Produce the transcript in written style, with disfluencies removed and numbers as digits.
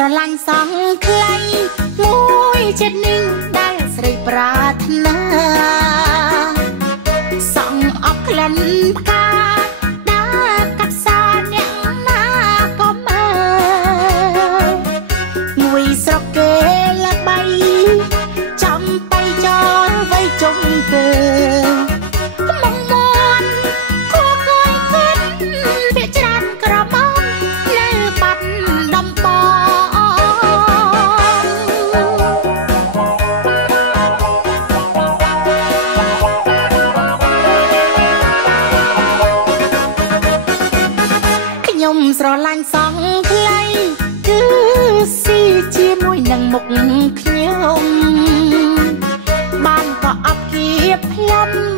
ស្រឡាញ់សងខ្លីមួយចិត្តនឹងដែលស្រីប្រាថ្នាសងអបក្លិនផ្កាដើរកាត់សាអ្នកណាក៏មើលមួយស្រុកគេល្បីចំបៃចោលវ័យជុំគេខ្ញុំស្រឡាញ់សងខ្លីគឺស៊ីជាមួយនឹងមុខខ្ញុំបានក៏អត់គៀបផ្លំ